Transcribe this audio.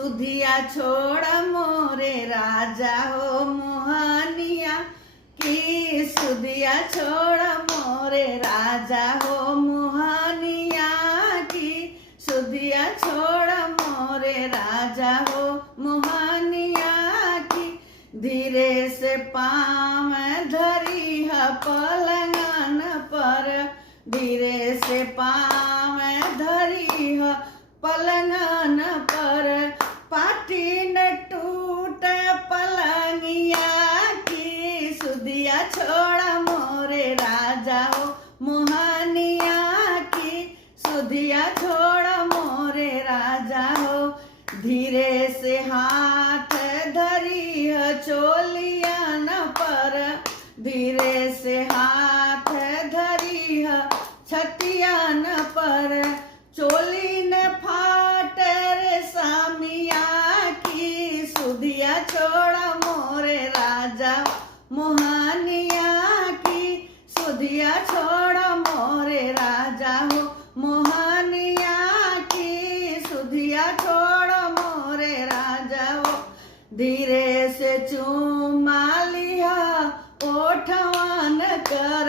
सुधिया छोड़ मोरे राजा हो मोहनिया की सुधिया छोड़ मोरे राजा हो मोहनिया की सुधिया छोड़ मोरे राजा हो मोहनिया की धीरे से पाँव धरी है पलंगन पर धीरे से पाँव धरी है पलंगन पर पाटी न टूट पलंगिया की सुधिया छोड़ मोरे राजा हो मोहनिया की सुधिया छोड़ मोरे राजा हो धीरे से हाथ धरी है चोलियन पर धीरे से हाथ धरी है छतियन पर चोली न फाट रे सामिया की सुधिया छोड़ मोरे राजा मोहनिया की सुधिया छोड़ मोरे राजा हो मोहनिया की सुधिया छोड़ मोरे राजा हो धीरे से चूमा लिया ओठवन कर